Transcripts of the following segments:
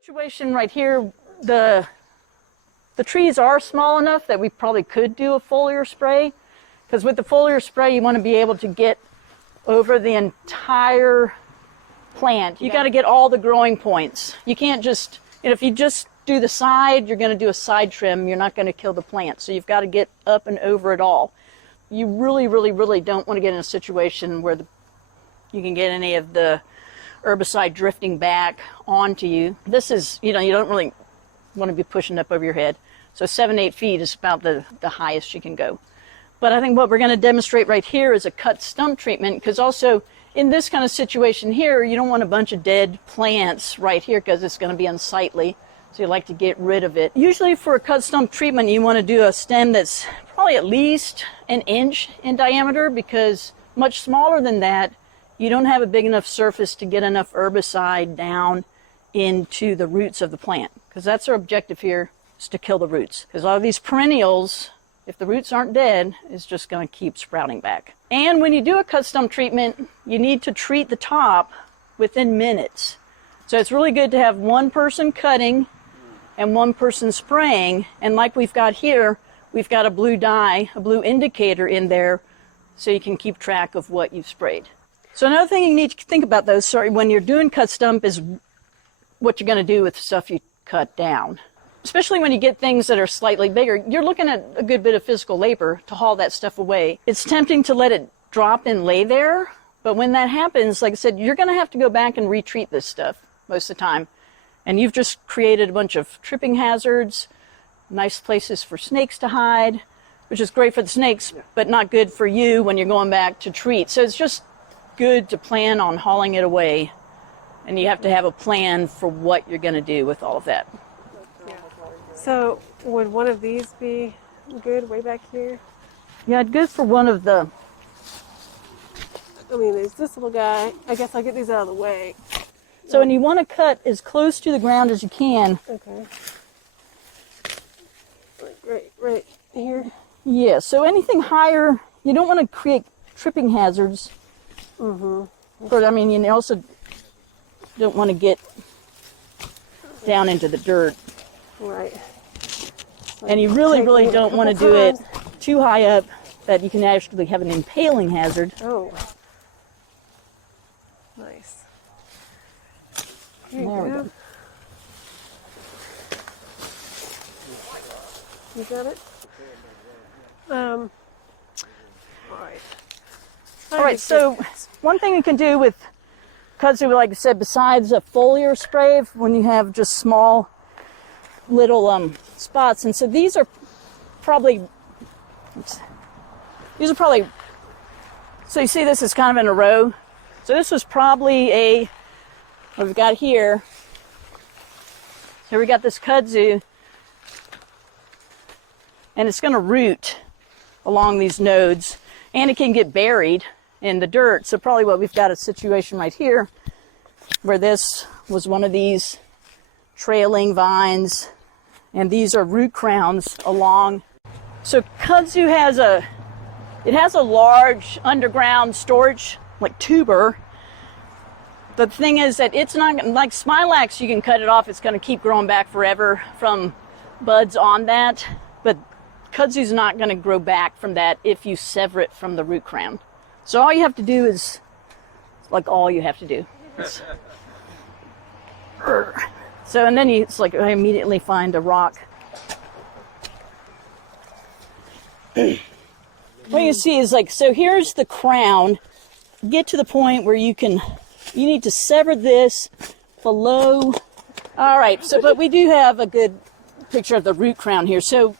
Situation right here, the trees are small enough that we probably could do a foliar spray, because with the foliar spray you want to be able to get over the entire plant. You got to get all the growing points. You can't just, if you just do the side, you're going to do a side trim, you're not going to kill the plant. So you've got to get up and over it all. You really don't want to get in a situation where you can get any of the herbicide drifting back onto you. This is, you don't really want to be pushing up over your head. So 7-8 feet is about the highest you can go. But I think what we're going to demonstrate right here is a cut stump treatment, because also in this kind of situation here, you don't want a bunch of dead plants right here because it's going to be unsightly. So you like to get rid of it. Usually for a cut stump treatment, you want to do a stem that's probably at least 1 inch in diameter, because much smaller than that, you don't have a big enough surface to get enough herbicide down into the roots of the plant. Because that's our objective here, is to kill the roots. Because all of these perennials, if the roots aren't dead, it's just going to keep sprouting back. And when you do a cut stump treatment, you need to treat the top within minutes. So it's really good to have one person cutting and one person spraying. And like we've got here, we've got a blue dye, a blue indicator in there, so you can keep track of what you've sprayed. So another thing you need to think about, though, when you're doing cut stump, is what you're going to do with the stuff you cut down. Especially when you get things that are slightly bigger, you're looking at a good bit of physical labor to haul that stuff away. It's tempting to let it drop and lay there, but when that happens, like I said, you're going to have to go back and retreat this stuff most of the time. And you've just created a bunch of tripping hazards, nice places for snakes to hide, which is great for the snakes, but not good for you when you're going back to treat. So it's just good to plan on hauling it away, and you have to have a plan for what you're going to do with all of that. So would one of these be good way back here? Yeah, good for one of the... I mean, there's this little guy. I guess I'll get these out of the way. So when you want to cut as close to the ground as you can. Okay. Right here? Yeah, so anything higher, you don't want to create tripping hazards. But I mean, you also don't want to get down into the dirt. Right. Like, and you really don't want to do it too high up that you can actually have an impaling hazard. Oh. Nice. There we go. You got it? All right. All right, so one thing you can do with kudzu, like I said, besides a foliar spray, when you have just small little spots, and so these are probably, so you see this is kind of in a row. So this was probably what we've got here. Here we got this kudzu, and it's going to root along these nodes, and it can get buried in the dirt. So probably what we've got a situation right here where this was one of these trailing vines, and these are root crowns along. So kudzu has a large underground storage, like tuber. The thing is that it's not like smilax. You can cut it off; it's going to keep growing back forever from buds on that. But kudzu's not going to grow back from that if you sever it from the root crown. So all you have to do is, all you have to do. So, and then it's like I immediately find a rock. What you see is so here's the crown. Get to the point where you need to sever this below. All right, so, but we do have a good picture of the root crown here. So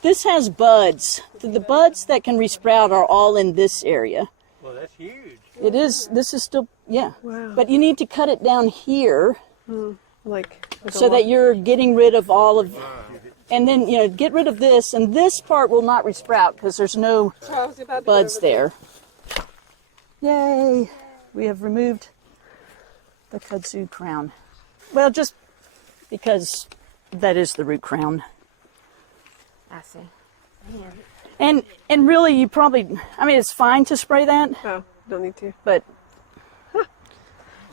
this has buds. The buds that can resprout are all in this area. Well, that's huge. It is. This is still, yeah. Wow. But you need to cut it down here. Like so that you're getting rid of all of, and then, get rid of this, and this part will not resprout because there's no buds there. Yay! We have removed the kudzu crown. Well, just because that is the root crown. I see. And really, you probably, it's fine to spray that. Oh, don't need to. But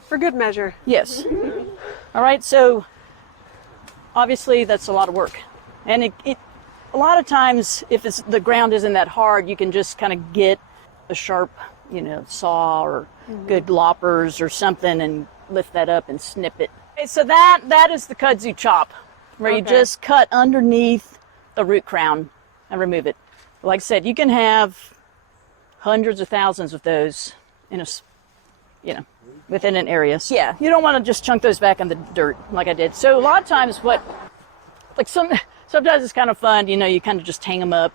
for good measure. Yes. All right, so obviously that's a lot of work. And a lot of times, if the ground isn't that hard, you can just kind of get a sharp, saw or good loppers or something and lift that up and snip it. Okay, so that is the kudzu chop, where you just cut underneath the root crown and remove it. Like I said, you can have hundreds of thousands of those in within an area. So yeah, you don't want to just chunk those back in the dirt like I did. So a lot of times sometimes it's kind of fun, you kind of just hang them up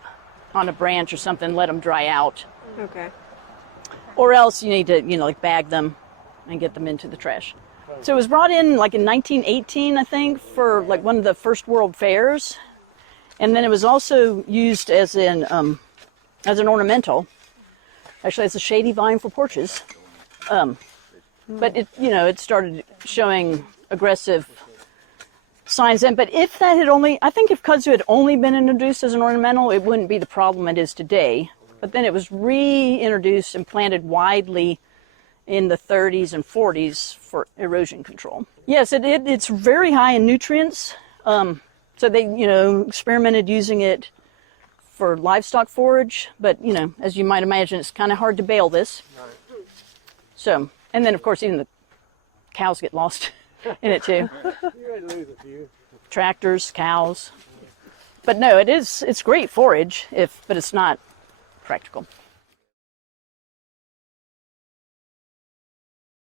on a branch or something, let them dry out. Okay. Or else you need to, bag them and get them into the trash. So it was brought in like in 1918, I think, for like one of the first world fairs. And then it was also used as an ornamental. Actually, it's a shady vine for porches. But it started showing aggressive signs then. But if that had I think if kudzu had only been introduced as an ornamental, it wouldn't be the problem it is today. But then it was reintroduced and planted widely in the 30s and 40s for erosion control. Yes, it's very high in nutrients. So they, experimented using it for livestock forage. But, as you might imagine, it's kind of hard to bale this. So, and then, of course, even the cows get lost in it, too. Tractors, cows. But no, it's great forage, but it's not practical.